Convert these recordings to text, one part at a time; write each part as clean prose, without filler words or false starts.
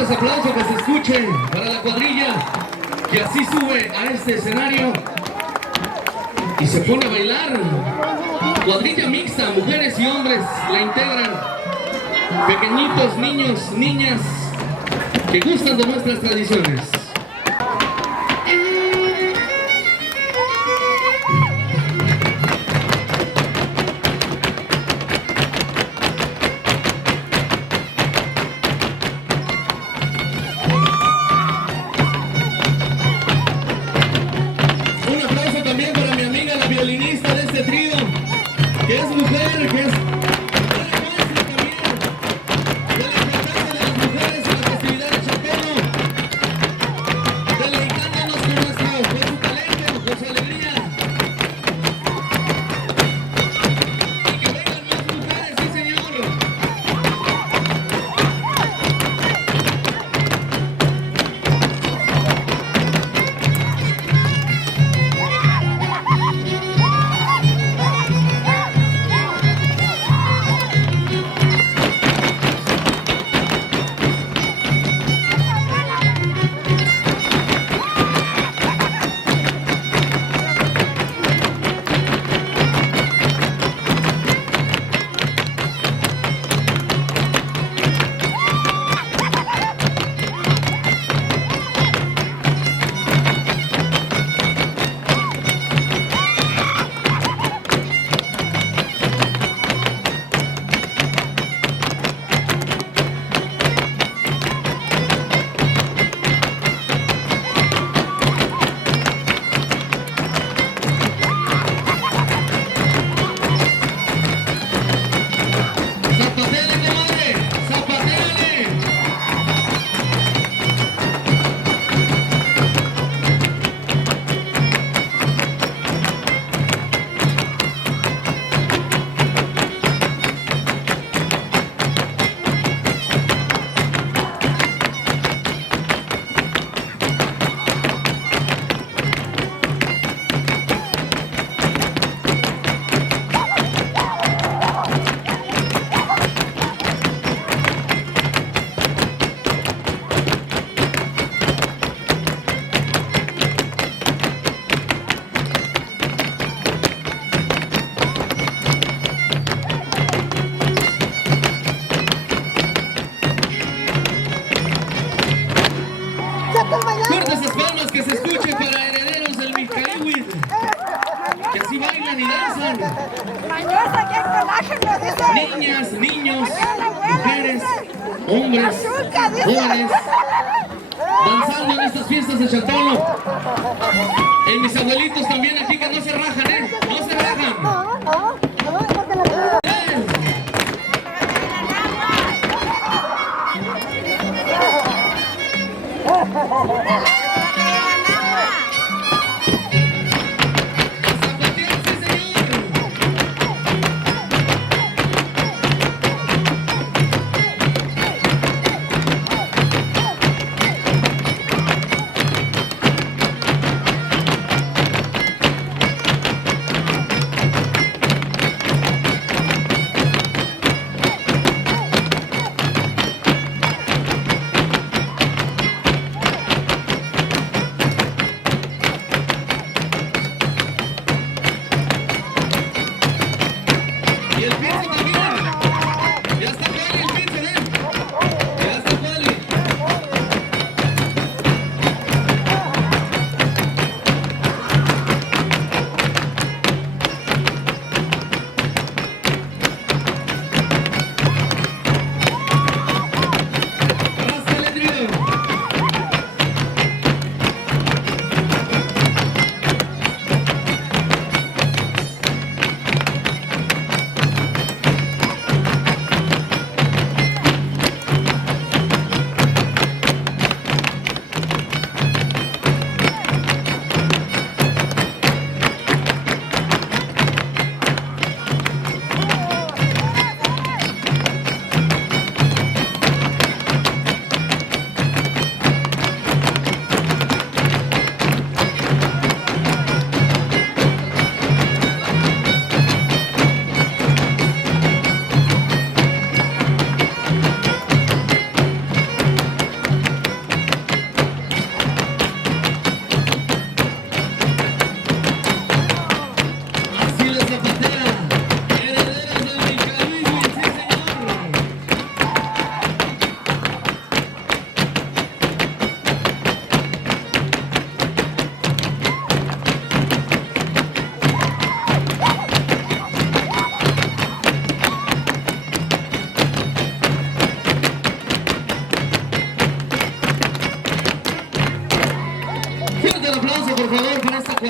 Fuertes aplausos que se escuchen para la cuadrilla que así sube a este escenario y se pone a bailar. Cuadrilla mixta, mujeres y hombres la integran. Pequeñitos, niños, niñas que gustan de nuestras tradiciones. También para mi amiga, la violinista de este trío, que es mujer, que es maestra también de la importancia de las mujeres en la festividad de Chapelo, deleitándonos con su talento, con su alegría. Y que vengan más mujeres, sí señor. Fuertes esas palmas que se escuchen para herederos del Micaíhuitl, que así bailan y danzan. Niñas, niños, mujeres, hombres, jóvenes, danzando en estas fiestas de Chantolo. En mis abuelitos también aquí que no se rajan, ¿eh? No se rajan.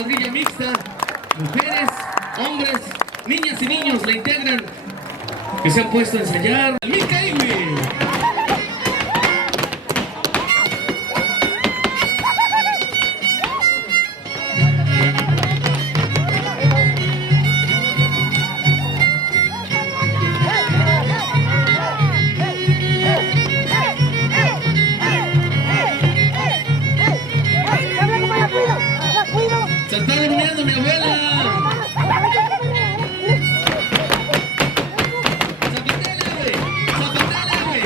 cuadrilla mixta, mujeres, hombres, niñas y niños la integran, que se han puesto a ensayar. El Mica Iwi. Se está durmiendo mi abuela. Zapatela, güey. Zapatela, güey.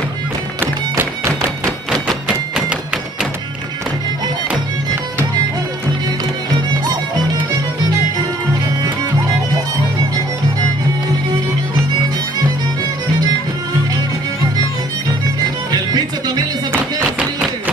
El pizza también le zapatea, señores.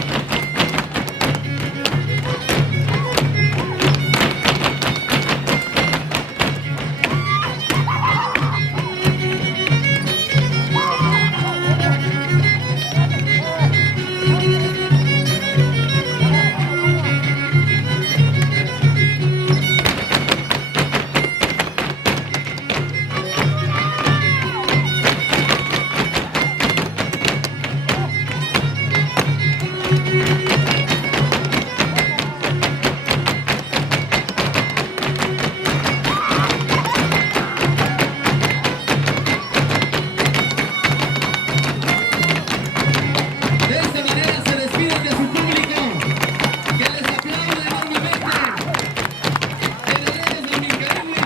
De esta manera se despiden de su público, que les aplaude enormemente. Herederos del Mica Iwi,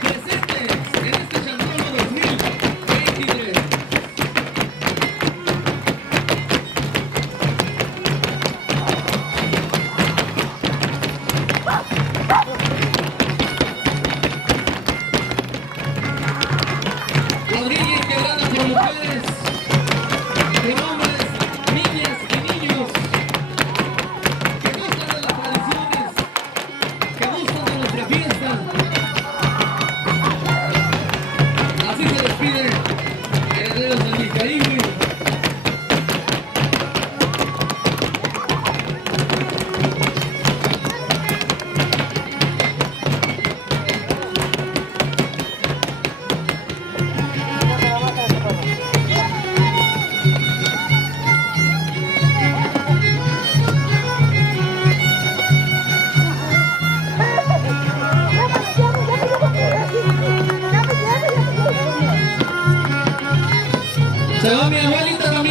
presentes en este Chantrolo 2023. Cuadrilla integrada por mujeres, por hombres, niñas y niños que gustan de las tradiciones, que gustan de nuestra fiesta. Así se despide Herederos del Mica Iwi. Se va mi abuelita.